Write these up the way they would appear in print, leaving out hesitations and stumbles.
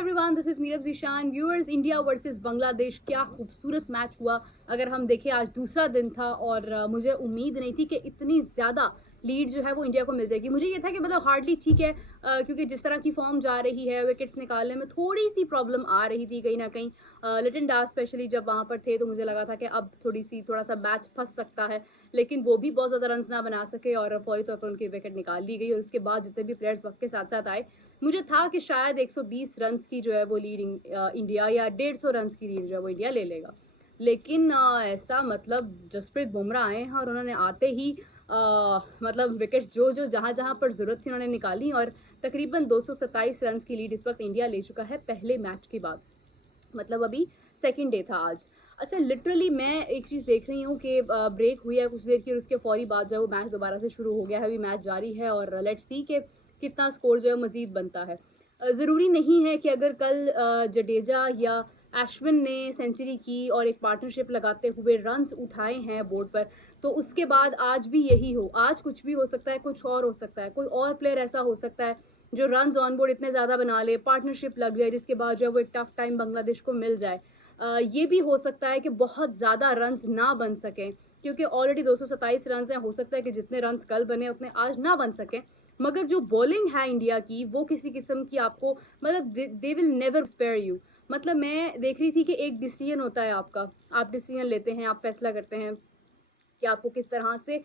Everyone, this is Meerab Zeeshan. Viewers, India versus Bangladesh, क्या खूबसूरत match हुआ। अगर हम देखें, आज दूसरा दिन था और मुझे उम्मीद नहीं थी कि इतनी ज़्यादा लीड जो है वो इंडिया को मिल जाएगी। मुझे ये था कि मतलब हार्डली ठीक है, क्योंकि जिस तरह की फॉर्म जा रही है, विकेट्स निकालने में थोड़ी सी प्रॉब्लम आ रही थी कहीं ना कहीं। लिटन दास स्पेशली जब वहाँ पर थे तो मुझे लगा था कि अब थोड़ा सा मैच फंस सकता है, लेकिन वो भी बहुत ज़्यादा रन ना बना सके और फौरी तौर पर उनकी विकेट निकाल ली गई। और उसके बाद जितने भी प्लेयर्स वक्त के साथ साथ आए, मुझे था कि शायद 120 रन की जो है वो लीड इंडिया या 150 रन की लीड जो है वो इंडिया ले लेगा। लेकिन ऐसा मतलब जसप्रीत बुमराह आए हैं और उन्होंने आते ही मतलब विकेट्स जो जो जहां जहां पर जरूरत थी उन्होंने निकाली और तकरीबन 227 रन की लीड इस वक्त इंडिया ले चुका है पहले मैच के बाद। मतलब अभी सेकंड डे था आज। अच्छा, लिटरली मैं एक चीज़ देख रही हूँ कि ब्रेक हुई है कुछ देर की और उसके फौरी बाद जो है वो मैच दोबारा से शुरू हो गया है। अभी मैच जारी है और लेट्स सी के कितना स्कोर जो है मजीद बनता है। ज़रूरी नहीं है कि अगर कल जडेजा या अश्विन ने सेंचुरी की और एक पार्टनरशिप लगाते हुए रन्स उठाए हैं बोर्ड पर, तो उसके बाद आज भी यही हो। आज कुछ भी हो सकता है, कुछ और हो सकता है, कोई और प्लेयर ऐसा हो सकता है जो रन्स ऑन बोर्ड इतने ज़्यादा बना ले, पार्टनरशिप लग जाए, जिसके बाद जो है वो एक टफ टाइम बांग्लादेश को मिल जाए। ये भी हो सकता है कि बहुत ज़्यादा रन्स ना बन सकें, क्योंकि ऑलरेडी 227 रन हैं। हो सकता है कि जितने रन्स कल बने उतने आज ना बन सकें, मगर जो बॉलिंग है इंडिया की वो किसी किस्म की आपको मतलब they will never spare you. मतलब मैं देख रही थी कि एक डिसीजन होता है आपका, आप डिसीजन लेते हैं, आप फैसला करते हैं कि आपको किस तरह से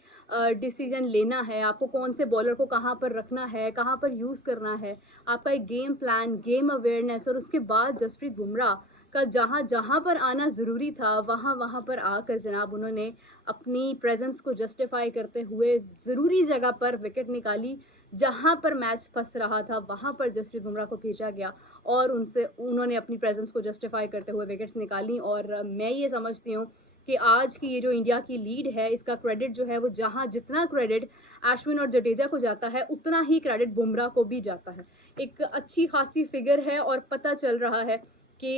डिसीजन लेना है, आपको कौन से बॉलर को कहाँ पर रखना है, कहाँ पर यूज़ करना है, आपका एक गेम प्लान, गेम अवेयरनेस। और उसके बाद जसप्रीत बुमराह का जहाँ जहाँ पर आना ज़रूरी था वहाँ वहाँ पर आकर जनाब उन्होंने अपनी प्रेजेंस को जस्टिफाई करते हुए ज़रूरी जगह पर विकेट निकाली। जहाँ पर मैच फंस रहा था वहाँ पर जसप्रीत बुमराह को भेजा गया और उन्होंने अपनी प्रेजेंस को जस्टिफाई करते हुए विकेट्स निकाली। और मैं ये समझती हूँ कि आज की ये जो इंडिया की लीड है, इसका क्रेडिट जो है वो जहां जितना क्रेडिट अश्विन और जडेजा को जाता है, उतना ही क्रेडिट बुमराह को भी जाता है। एक अच्छी खासी फिगर है और पता चल रहा है कि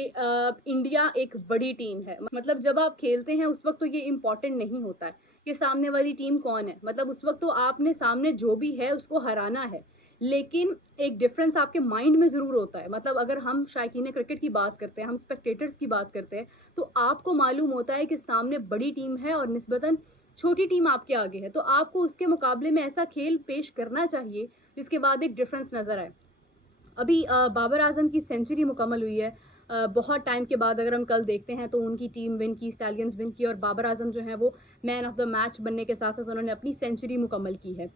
इंडिया एक बड़ी टीम है। मतलब जब आप खेलते हैं उस वक्त तो ये इम्पोर्टेंट नहीं होता है कि सामने वाली टीम कौन है, मतलब उस वक्त तो आपने सामने जो भी है उसको हराना है। लेकिन एक डिफरेंस आपके माइंड में ज़रूर होता है। मतलब अगर हम शायकीन क्रिकेट की बात करते हैं, हम स्पेक्टेटर्स की बात करते हैं, तो आपको मालूम होता है कि सामने बड़ी टीम है और निस्बतन छोटी टीम आपके आगे है, तो आपको उसके मुकाबले में ऐसा खेल पेश करना चाहिए जिसके बाद एक डिफरेंस नज़र आए। अभी बाबर आजम की सेंचुरी मुकम्मल हुई है बहुत टाइम के बाद। अगर हम कल देखते हैं तो उनकी टीम विन की, स्टैलियंस विन की, और बाबर आजम जो है वो मैन ऑफ द मैच बनने के साथ साथ उन्होंने अपनी सेंचुरी मुकम्मल की है।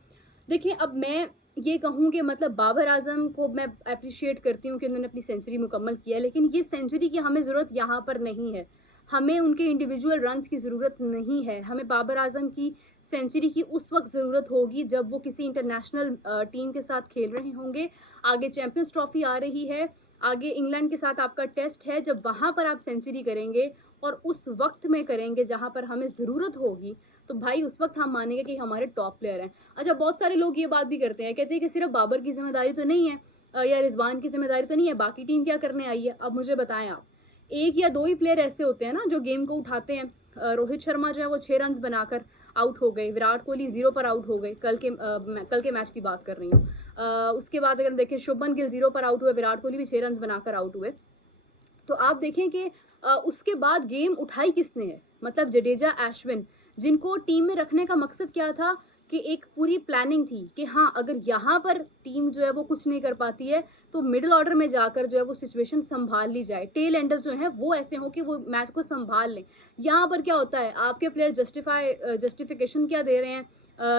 देखिए, अब मैं ये कहूँ कि मतलब बाबर आजम को मैं अप्रिशिएट करती हूँ कि उन्होंने अपनी सेंचुरी मुकम्मल किया, लेकिन ये सेंचुरी की हमें ज़रूरत यहाँ पर नहीं है। हमें उनके इंडिविजुअल रन्स की ज़रूरत नहीं है। हमें बाबर आजम की सेंचुरी की उस वक्त ज़रूरत होगी जब वो किसी इंटरनेशनल टीम के साथ खेल रहे होंगे, आगे चैंपियंस ट्रॉफी आ रही है, आगे इंग्लैंड के साथ आपका टेस्ट है। जब वहाँ पर आप सेंचुरी करेंगे और उस वक्त में करेंगे जहाँ पर हमें ज़रूरत होगी, तो भाई उस वक्त हम मानेंगे कि हमारे टॉप प्लेयर हैं। अच्छा, बहुत सारे लोग ये बात भी करते हैं, कहते हैं कि सिर्फ बाबर की जिम्मेदारी तो नहीं है या रिजवान की जिम्मेदारी तो नहीं है, बाकी टीम क्या करने आई है। अब मुझे बताएं आप, एक या दो ही प्लेयर ऐसे होते हैं ना जो गेम को उठाते हैं। रोहित शर्मा जो है वो 6 रन बनाकर आउट हो गए, विराट कोहली 0 पर आउट हो गए, कल के मैच की बात कर रही हूँ। उसके बाद अगर देखें, शुभमन गिल 0 पर आउट हुए, विराट कोहली भी 6 रन बनाकर आउट हुए। तो आप देखें कि उसके बाद गेम उठाई किसने है, मतलब जडेजा, अश्विन, जिनको टीम में रखने का मकसद क्या था कि एक पूरी प्लानिंग थी कि हाँ, अगर यहाँ पर टीम जो है वो कुछ नहीं कर पाती है तो मिडिल ऑर्डर में जाकर जो है वो सिचुएशन संभाल ली जाए, टेल एंडर्स जो है वो ऐसे हो कि वो मैच को संभाल लें। यहाँ पर क्या होता है, आपके प्लेयर जस्टिफिकेशन क्या दे रहे हैं।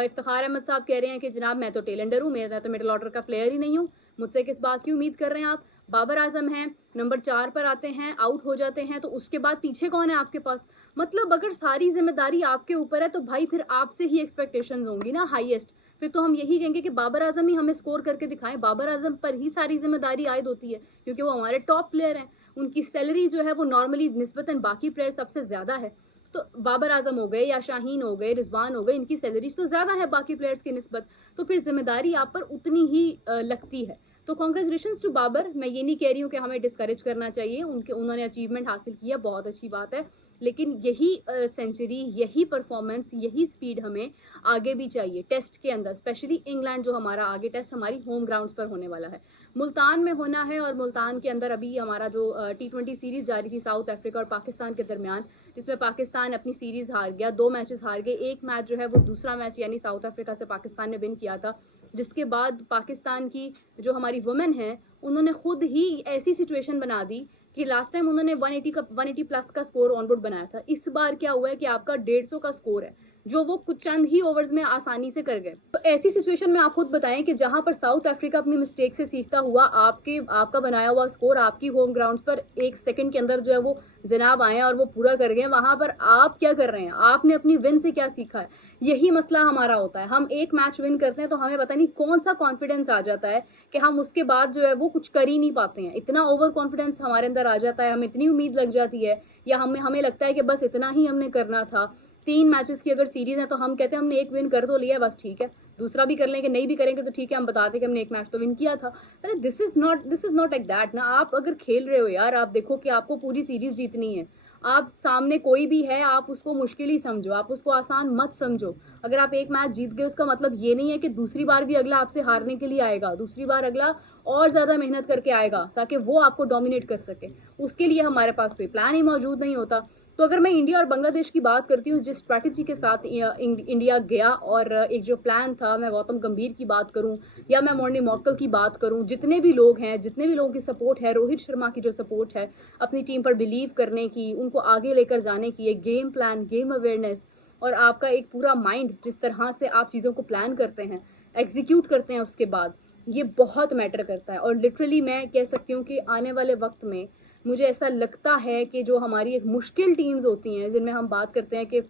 इफ्तिखार अहमद साहब कह रहे हैं कि जनाब मैं तो टेल एंडर हूँ, मैं तो मिडिल ऑर्डर का प्लेयर ही नहीं हूँ, मुझसे किस बात की उम्मीद कर रहे हैं आप। बाबर आजम हैं, नंबर 4 पर आते हैं, आउट हो जाते हैं, तो उसके बाद पीछे कौन है आपके पास। मतलब अगर सारी जिम्मेदारी आपके ऊपर है तो भाई फिर आपसे ही एक्सपेक्टेशंस होंगी ना हाईएस्ट। फिर तो हम यही कहेंगे कि बाबर आजम ही हमें स्कोर करके दिखाएं, बाबर आजम पर ही सारी जिम्मेदारी आयद होती है, क्योंकि वो हमारे टॉप प्लेयर हैं। उनकी सैलरी जो है वो नॉर्मली निस्बतन बाकी प्लेयर सबसे ज़्यादा है। तो बाबर आजम हो गए या शाहीन हो गए, रिजवान हो गए, इनकी सैलरीज तो ज़्यादा है बाकी प्लेयर्स की निस्बत, तो फिर जिम्मेदारी आप पर उतनी ही लगती है। तो कॉन्ग्रेचुलेशन टू बाबर। मैं ये नहीं कह रही हूँ कि हमें डिस्करेज करना चाहिए, उन्होंने अचीवमेंट हासिल किया, बहुत अच्छी बात है, लेकिन यही सेंचुरी, यही परफॉर्मेंस, यही स्पीड हमें आगे भी चाहिए टेस्ट के अंदर, स्पेशली इंग्लैंड जो हमारा आगे टेस्ट हमारी होम ग्राउंड्स पर होने वाला है, मुल्तान में होना है। और मुल्तान के अंदर अभी हमारा जो T20 सीरीज जारी थी साउथ अफ्रीका और पाकिस्तान के दरमियान, जिसमें पाकिस्तान अपनी सीरीज हार गया, 2 मैचेस हार गए। एक मैच जो है वो दूसरा मैच यानी साउथ अफ्रीका से पाकिस्तान ने विन किया था, जिसके बाद पाकिस्तान की जो हमारी वुमेन है उन्होंने खुद ही ऐसी सिचुएशन बना दी कि लास्ट टाइम उन्होंने 180 प्लस का स्कोर ऑनबोर्ड बनाया था। इस बार क्या हुआ है कि आपका 150 का स्कोर है जो वो कुछ चंद ही ओवर्स में आसानी से कर गए। तो ऐसी सिचुएशन में आप खुद बताएं कि जहां पर साउथ अफ्रीका अपनी मिस्टेक से सीखता हुआ आपका बनाया हुआ स्कोर आपकी होम ग्राउंड्स पर 1 सेकंड के अंदर जो है वो जनाब आए और वो पूरा कर गए, वहां पर आप क्या कर रहे हैं? आपने अपनी विन से क्या सीखा है? यही मसला हमारा होता है। हम एक मैच विन करते हैं तो हमें पता नहीं कौन सा कॉन्फिडेंस आ जाता है कि हम उसके बाद जो है वो कुछ कर ही नहीं पाते हैं। इतना ओवर कॉन्फिडेंस हमारे अंदर आ जाता है, हमें इतनी उम्मीद लग जाती है, या हमें लगता है कि बस इतना ही हमने करना था। 3 मैचेस की अगर सीरीज है तो हम कहते हैं हमने एक विन कर तो लिया है, बस ठीक है, दूसरा भी कर लेंगे, नहीं भी करेंगे तो ठीक है, हम बताते कि हमने एक मैच तो विन किया था। अरे this is not like that ना। आप अगर खेल रहे हो यार, आप देखो कि आपको पूरी सीरीज जीतनी है। आप सामने कोई भी है आप उसको मुश्किल ही समझो, आप उसको आसान मत समझो। अगर आप एक मैच जीत गए उसका मतलब ये नहीं है कि दूसरी बार भी अगला आपसे हारने के लिए आएगा, दूसरी बार अगला और ज्यादा मेहनत करके आएगा ताकि वो आपको डोमिनेट कर सके। उसके लिए हमारे पास कोई प्लान ही मौजूद नहीं होता। तो अगर मैं इंडिया और बांग्लादेश की बात करती हूँ, जिस स्ट्रैटेजी के साथ इंडिया गया और एक जो प्लान था, मैं गौतम गंभीर की बात करूँ या मैं मोर्नी मॉर्कल की बात करूँ, जितने भी लोग हैं, जितने भी लोगों की सपोर्ट है, रोहित शर्मा की जो सपोर्ट है अपनी टीम पर बिलीव करने की, उनको आगे लेकर जाने की, एक गेम प्लान, गेम अवेयरनेस और आपका एक पूरा माइंड, जिस तरह से आप चीज़ों को प्लान करते हैं, एग्जीक्यूट करते हैं उसके बाद, ये बहुत मैटर करता है। और लिटरली मैं कह सकती हूँ कि आने वाले वक्त में मुझे ऐसा लगता है कि जो हमारी एक मुश्किल टीम्स होती हैं, जिनमें हम बात करते हैं कि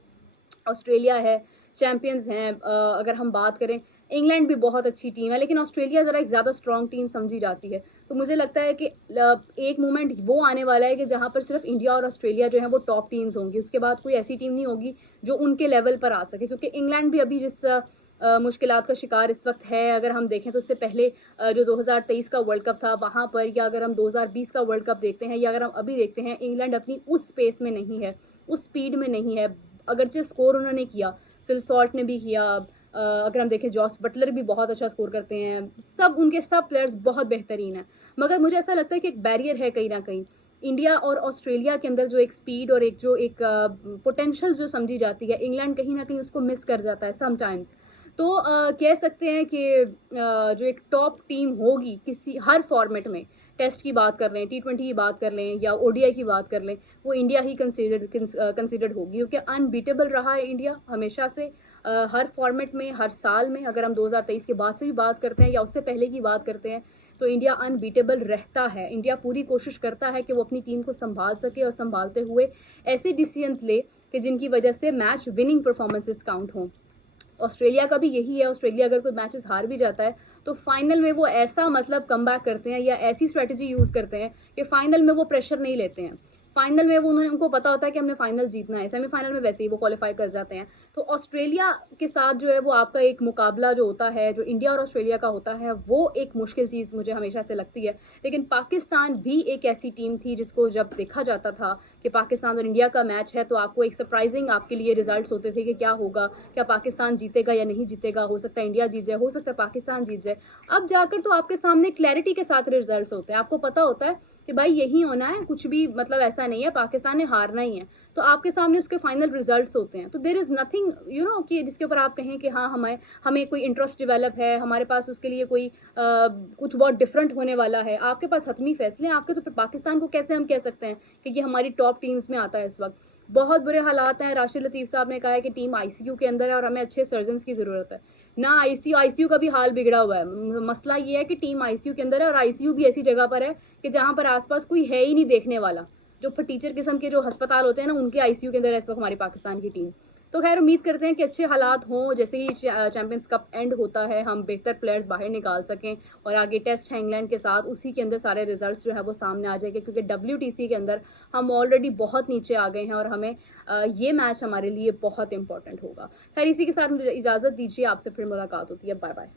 ऑस्ट्रेलिया है, चैंपियंस हैं, अगर हम बात करें इंग्लैंड भी बहुत अच्छी टीम है, लेकिन ऑस्ट्रेलिया ज़रा एक ज़्यादा स्ट्रॉन्ग टीम समझी जाती है। तो मुझे लगता है कि एक मोमेंट वो आने वाला है कि जहाँ पर सिर्फ इंडिया और ऑस्ट्रेलिया जो है वो टॉप टीम्स होंगी, उसके बाद कोई ऐसी टीम नहीं होगी जो उनके लेवल पर आ सके। क्योंकि इंग्लैंड भी अभी जिस मुश्किलात का शिकार इस वक्त है, अगर हम देखें तो उससे पहले जो 2023 का वर्ल्ड कप था वहाँ पर, या अगर हम 2020 का वर्ल्ड कप देखते हैं, या अगर हम अभी देखते हैं, इंग्लैंड अपनी उस स्पेस में नहीं है, उस स्पीड में नहीं है। अगरचे स्कोर उन्होंने किया, फिल सॉल्ट ने भी किया, अगर हम देखें जॉस बटलर भी बहुत अच्छा स्कोर करते हैं, सब उनके सब प्लेयर्स बहुत बेहतरीन है। मगर मुझे ऐसा लगता है कि एक बैरियर है कहीं ना कहीं इंडिया और ऑस्ट्रेलिया के अंदर, जो एक स्पीड और एक जो एक पोटेंशियल जो समझी जाती है, इंग्लैंड कहीं ना कहीं उसको मिस कर जाता है समटाइम्स। तो कह सकते हैं कि जो एक टॉप टीम होगी किसी हर फॉर्मेट में, टेस्ट की बात कर लें, T20 की बात कर लें या ODI की बात कर लें, वो इंडिया ही कंसिडर्ड होगी, क्योंकि अनबीटेबल रहा है इंडिया हमेशा से, हर फॉर्मेट में, हर साल में। अगर हम 2023 के बाद से भी बात करते हैं या उससे पहले की बात करते हैं तो इंडिया अनबीटेबल रहता है। इंडिया पूरी कोशिश करता है कि वो अपनी टीम को संभाल सके और संभालते हुए ऐसे डिसीजंस ले कि जिनकी वजह से मैच विनिंग परफॉर्मेंसेस काउंट हों। ऑस्ट्रेलिया का भी यही है। ऑस्ट्रेलिया अगर कोई मैचेस हार भी जाता है तो फाइनल में वो ऐसा मतलब कमबैक करते हैं या ऐसी स्ट्रेटजी यूज़ करते हैं कि फाइनल में वो प्रेशर नहीं लेते हैं। फाइनल में वो उनको पता होता है कि हमने फाइनल जीतना है, सेमीफाइनल में वैसे ही वो क्वालिफाई कर जाते हैं। तो ऑस्ट्रेलिया के साथ जो है वो आपका एक मुकाबला जो होता है, जो इंडिया और ऑस्ट्रेलिया का होता है, वो एक मुश्किल चीज़ मुझे हमेशा से लगती है। लेकिन पाकिस्तान भी एक ऐसी टीम थी जिसको जब देखा जाता था कि पाकिस्तान और इंडिया का मैच है तो आपको एक सरप्राइजिंग आपके लिए रिजल्ट्स होते थे कि क्या होगा, क्या पाकिस्तान जीतेगा या नहीं जीतेगा, हो सकता है इंडिया जीत जाए, हो सकता है पाकिस्तान जीत जाए। अब जाकर तो आपके सामने क्लैरिटी के साथ रिजल्ट्स होते हैं, आपको पता होता है कि भाई यही होना है, कुछ भी मतलब ऐसा नहीं है पाकिस्तान ने हारना ही है। तो आपके सामने उसके फाइनल रिजल्ट्स होते हैं। तो देयर इज़ नथिंग कि जिसके ऊपर आप कहें कि हाँ हमें कोई इंटरेस्ट डेवलप है, हमारे पास उसके लिए कोई कुछ बहुत डिफरेंट होने वाला है। आपके पास हतमी फैसले हैं आपके। तो फिर पाकिस्तान को कैसे हम कह सकते हैं कि ये हमारी टॉप टीम्स में आता है? इस वक्त बहुत बुरे हालात हैं। राशिद लतीफ़ साहब ने कहा है कि टीम ICU के अंदर है और हमें अच्छे सर्जन्स की ज़रूरत है। ना ICU का भी हाल बिगड़ा हुआ है। मसला ये है कि टीम ICU के अंदर है और ICU भी ऐसी जगह पर है कि जहाँ पर आसपास कोई है ही नहीं देखने वाला। जो फटीचर किस्म के जो अस्पताल होते हैं ना, उनके ICU के अंदर है इस वक्त हमारी पाकिस्तान की टीम। तो खैर उम्मीद करते हैं कि अच्छे हालात हों, जैसे ही चैंपियंस कप एंड होता है हम बेहतर प्लेयर्स बाहर निकाल सकें और आगे टेस्ट है इंग्लैंड के साथ, उसी के अंदर सारे रिजल्ट्स जो है वो सामने आ जाएंगे। क्योंकि WTC के अंदर हम ऑलरेडी बहुत नीचे आ गए हैं और हमें ये मैच हमारे लिए बहुत इंपॉर्टेंट होगा। खैर इसी के साथ मुझे इजाज़त दीजिए, आपसे फिर मुलाकात होती है। Bye bye.